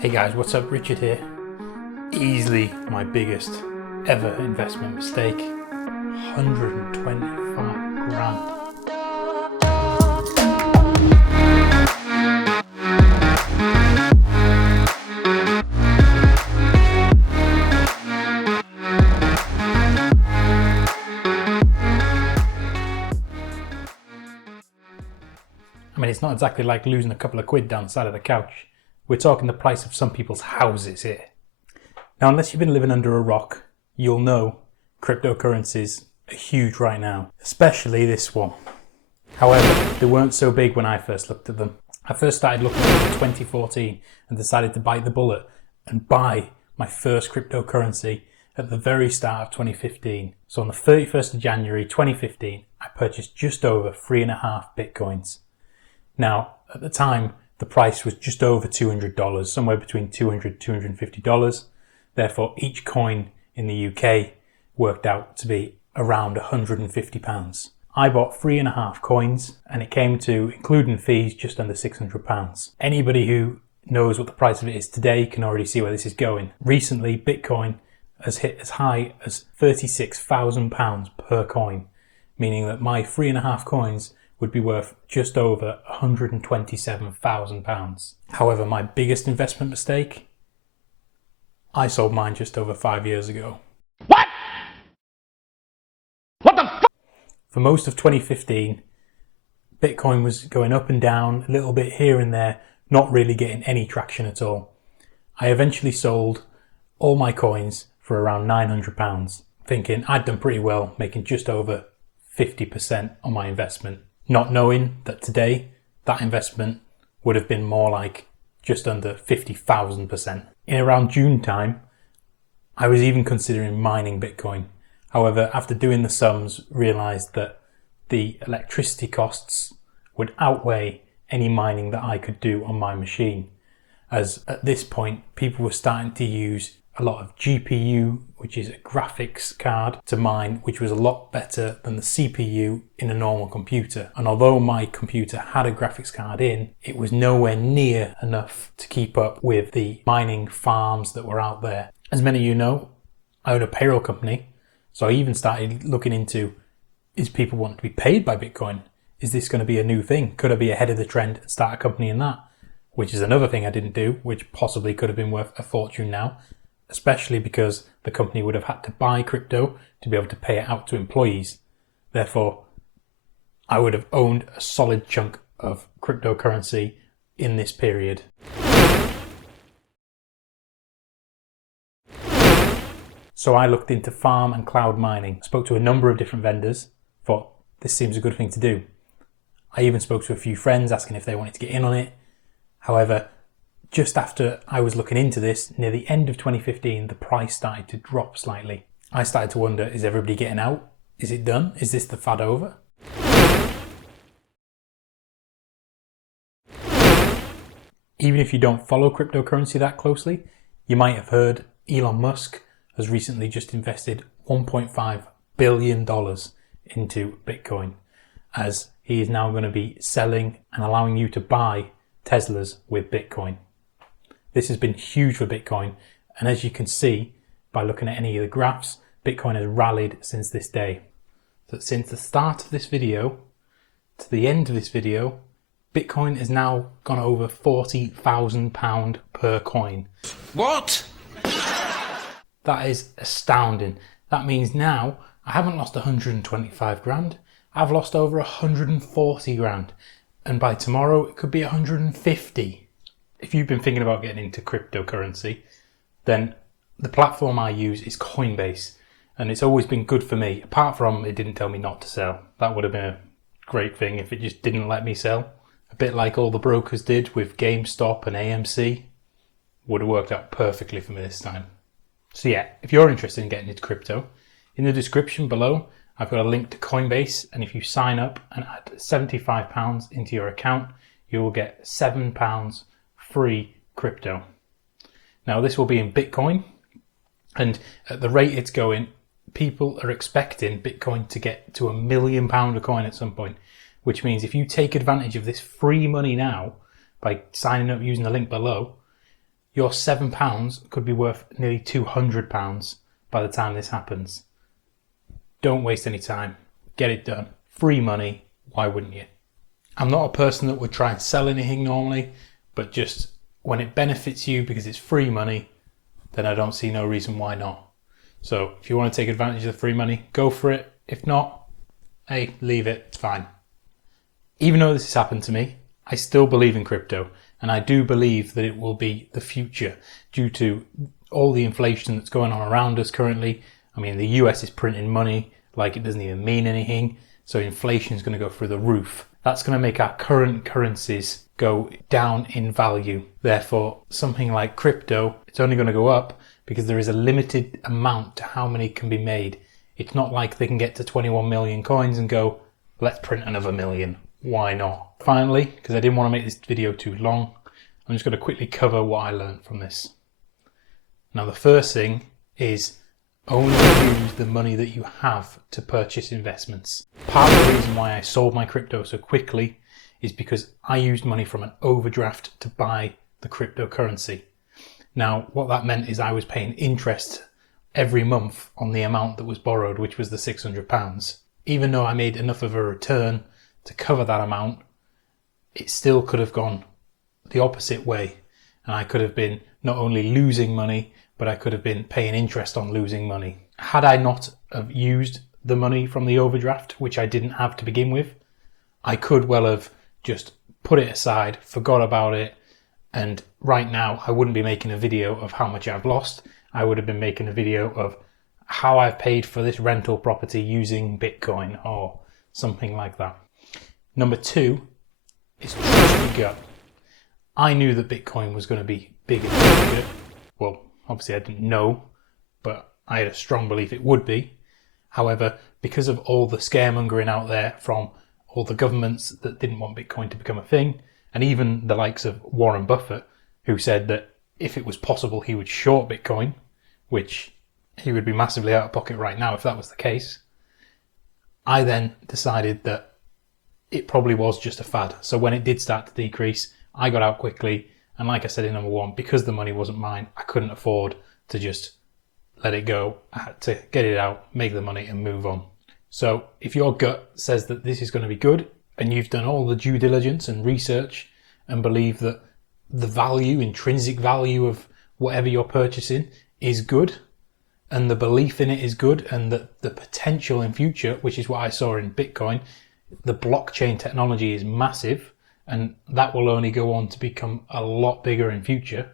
Hey guys, what's up? Richard here. Easily my biggest ever investment mistake. 125 grand. I mean, it's not exactly like losing a couple of quid down the side of the couch. We're talking the price of some people's houses here. Now, unless you've been living under a rock, you'll know cryptocurrencies are huge right now, especially this one. However, they weren't so big when I first looked at them. I first started looking at them in 2014 and decided to bite the bullet and buy my first cryptocurrency at the very start of 2015. So on the 31st of January 2015, I purchased just over 3.5 Bitcoins. Now, at the time, the price was just over $200, somewhere between $200 and $250. Therefore, each coin in the UK worked out to be around £150. I bought 3.5 coins and it came to, including fees, just under £600. Anybody who knows what the price of it is today can already see where this is going. Recently, Bitcoin has hit as high as £36,000 per coin, meaning that my 3.5 coins would be worth just over £127,000. However, my biggest investment mistake, I sold mine just over 5 years ago. What? What the f***? For most of 2015, Bitcoin was going up and down, a little bit here and there, not really getting any traction at all. I eventually sold all my coins for around £900, thinking I'd done pretty well, making just over 50% on my investment. Not knowing that today, that investment would have been more like just under 50,000%. In around June time, I was even considering mining Bitcoin. However, after doing the sums, realised that the electricity costs would outweigh any mining that I could do on my machine. As at this point, people were starting to use a lot of GPU, which is a graphics card, to mine, which was a lot better than the CPU in a normal computer. And although my computer had a graphics card in, it was nowhere near enough to keep up with the mining farms that were out there. As many of you know, I own a payroll company, so I even started looking into, is people wanting to be paid by Bitcoin? Is this going to be a new thing? Could I be ahead of the trend and start a company in that? Which is another thing I didn't do, which possibly could have been worth a fortune now, especially because the company would have had to buy crypto to be able to pay it out to employees. Therefore, I would have owned a solid chunk of cryptocurrency in this period. So I looked into farm and cloud mining, spoke to a number of different vendors, thought this seems a good thing to do. I even spoke to a few friends asking if they wanted to get in on it. However, just after I was looking into this, near the end of 2015, the price started to drop slightly. I started to wonder, is everybody getting out? Is it done? Is this the fad over? Even if you don't follow cryptocurrency that closely, you might have heard Elon Musk has recently just invested $1.5 billion into Bitcoin, as he is now going to be selling and allowing you to buy Teslas with Bitcoin. This has been huge for Bitcoin, and as you can see by looking at any of the graphs, Bitcoin has rallied since this day. So since the start of this video to the end of this video, Bitcoin has now gone over £40,000 per coin. What? That is astounding. That means now I haven't lost 125 grand, I've lost over 140 grand, and by tomorrow it could be 150. If you've been thinking about getting into cryptocurrency, then the platform I use is Coinbase, and it's always been good for me, apart from it didn't tell me not to sell. That would have been a great thing if it just didn't let me sell. A bit like all the brokers did with GameStop and AMC. Would have worked out perfectly for me this time. So yeah, if you're interested in getting into crypto, in the description below, I've got a link to Coinbase, and if you sign up and add £75 into your account, you will get £7 free crypto. Now this will be in Bitcoin, and at the rate it's going, people are expecting Bitcoin to get to £1 million a coin at some point, which means if you take advantage of this free money now by signing up using the link below, your £7 could be worth nearly £200 by the time this happens. Don't waste any time. Get it done. Free money. Why wouldn't you? I'm not a person that would try and sell anything normally, but just when it benefits you because it's free money, then I don't see no reason why not. So if you want to take advantage of the free money, go for it. If not, hey, leave it. It's fine. Even though this has happened to me, I still believe in crypto, and I do believe that it will be the future due to all the inflation that's going on around us currently. I mean, the US is printing money like it doesn't even mean anything, so inflation is going to go through the roof. That's going to make our current currencies go down in value. Therefore, something like crypto, it's only going to go up because there is a limited amount to how many can be made. It's not like they can get to 21 million coins and go, let's print another million. Why not? Finally, because I didn't want to make this video too long, I'm just going to quickly cover what I learned from this. Now, the first thing is only use the money that you have to purchase investments. Part of the reason why I sold my crypto so quickly is because I used money from an overdraft to buy the cryptocurrency. Now, what that meant is I was paying interest every month on the amount that was borrowed, which was the £600. Even though I made enough of a return to cover that amount, it still could have gone the opposite way. And I could have been not only losing money, but I could have been paying interest on losing money. Had I not have used the money from the overdraft, which I didn't have to begin with, I could well have just put it aside, forgot about it, and right now I wouldn't be making a video of how much I've lost. I would have been making a video of how I've paid for this rental property using Bitcoin or something like that. Number 2 is trust your gut. I knew that Bitcoin was going to be big in the future. Well, obviously I didn't know, but I had a strong belief it would be. However, because of all the scaremongering out there from all the governments that didn't want Bitcoin to become a thing, and even the likes of Warren Buffett, who said that if it was possible he would short Bitcoin, which he would be massively out of pocket right now if that was the case, I then decided that it probably was just a fad. So when it did start to decrease, I got out quickly. And like I said in number 1, because the money wasn't mine, I couldn't afford to just let it go. I had to get it out, make the money and move on. So if your gut says that this is going to be good and you've done all the due diligence and research and believe that the value, intrinsic value of whatever you're purchasing is good and the belief in it is good and that the potential in future, which is what I saw in Bitcoin, the blockchain technology is massive, and that will only go on to become a lot bigger in future.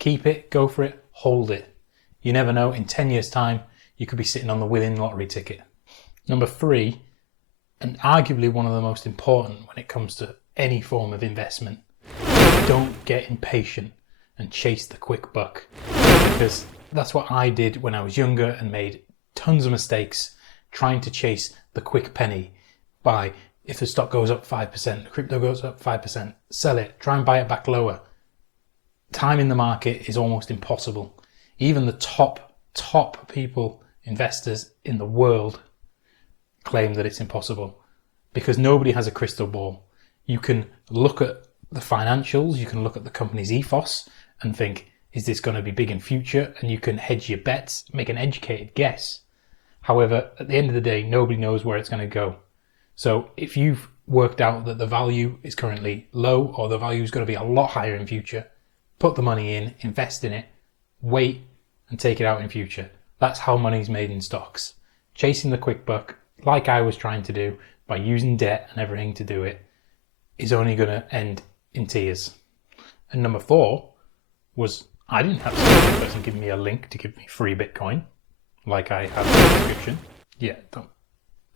Keep it, go for it, hold it. You never know, in 10 years' time, you could be sitting on the winning lottery ticket. Number 3, and arguably one of the most important when it comes to any form of investment, don't get impatient and chase the quick buck. Because that's what I did when I was younger and made tons of mistakes trying to chase the quick penny by, if the stock goes up 5%, the crypto goes up 5%, sell it, try and buy it back lower. Time in the market is almost impossible. Even the top people, investors in the world, claim that it's impossible because nobody has a crystal ball. You can look at the financials, you can look at the company's ethos and think, is this going to be big in future? And you can hedge your bets, make an educated guess. However, at the end of the day, nobody knows where it's going to go. So if you've worked out that the value is currently low or the value is going to be a lot higher in future, put the money in, invest in it, wait and take it out in future. That's how money's made in stocks. Chasing the quick buck, like I was trying to do by using debt and everything to do it, is only going to end in tears. And number 4 was I didn't have some person give me a link to give me free Bitcoin like I have in the description. Yeah, the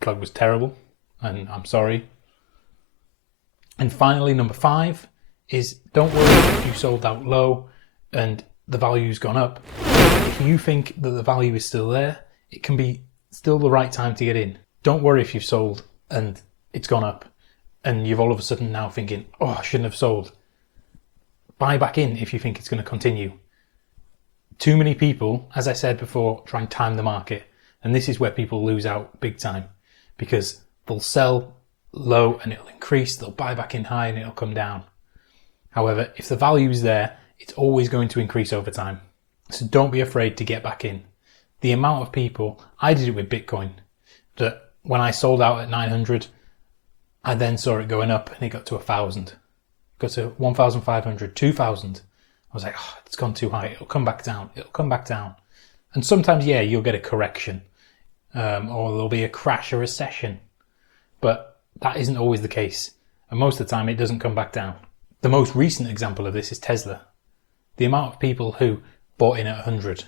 plug was terrible. And I'm sorry. And finally, number 5 is don't worry if you sold out low and the value's gone up. If you think that the value is still there, it can be still the right time to get in. Don't worry if you've sold and it's gone up and you've all of a sudden now thinking, oh, I shouldn't have sold. Buy back in if you think it's going to continue. Too many people, as I said before, try and time the market. And this is where people lose out big time because they'll sell low and it'll increase, they'll buy back in high and it'll come down. However, if the value is there, It's always going to increase over time. So don't be afraid to get back in. The amount of people, I did it with Bitcoin, that when I sold out at 900, I then saw it going up and it got to 1,000. Got to 1,500, 2,000. I was like, oh, it's gone too high. It'll come back down. It'll come back down. And sometimes, yeah, you'll get a correction, or there'll be a crash or recession. But that isn't always the case. And most of the time, it doesn't come back down. The most recent example of this is Tesla. The amount of people who bought in at 100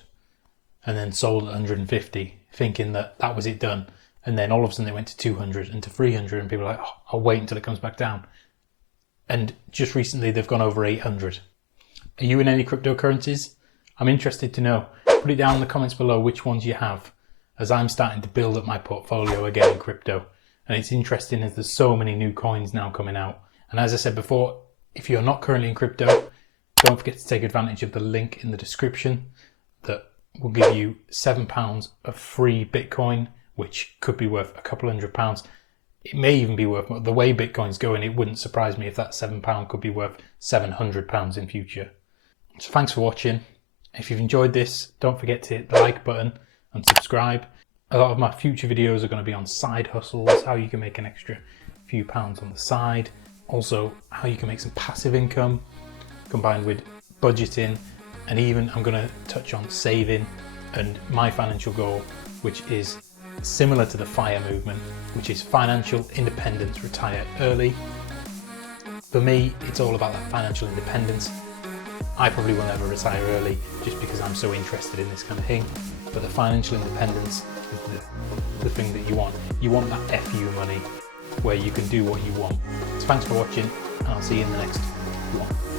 and then sold at 150, thinking that that was it done. And then all of a sudden, they went to 200 and to 300, and people are like, oh, I'll wait until it comes back down. And just recently, they've gone over 800. Are you in any cryptocurrencies? I'm interested to know. Put it down in the comments below which ones you have, as I'm starting to build up my portfolio again in crypto. And it's interesting as there's so many new coins now coming out. And as I said before, if you're not currently in crypto, don't forget to take advantage of the link in the description that will give you £7 of free Bitcoin, which could be worth a couple £100. It may even be worth more. The way Bitcoin's going, it wouldn't surprise me if that £7 could be worth £700 in future. So thanks for watching. If you've enjoyed this, don't forget to hit the like button and subscribe. A lot of my future videos are going to be on side hustles, how you can make an extra few pounds on the side. Also, how you can make some passive income combined with budgeting. And even I'm going to touch on saving and my financial goal, which is similar to the FIRE movement, which is financial independence, retire early. For me, it's all about that financial independence. I probably will never retire early just because I'm so interested in this kind of thing. But the financial independence is the thing that you want. You want that FU money where you can do what you want. So thanks for watching, and I'll see you in the next one.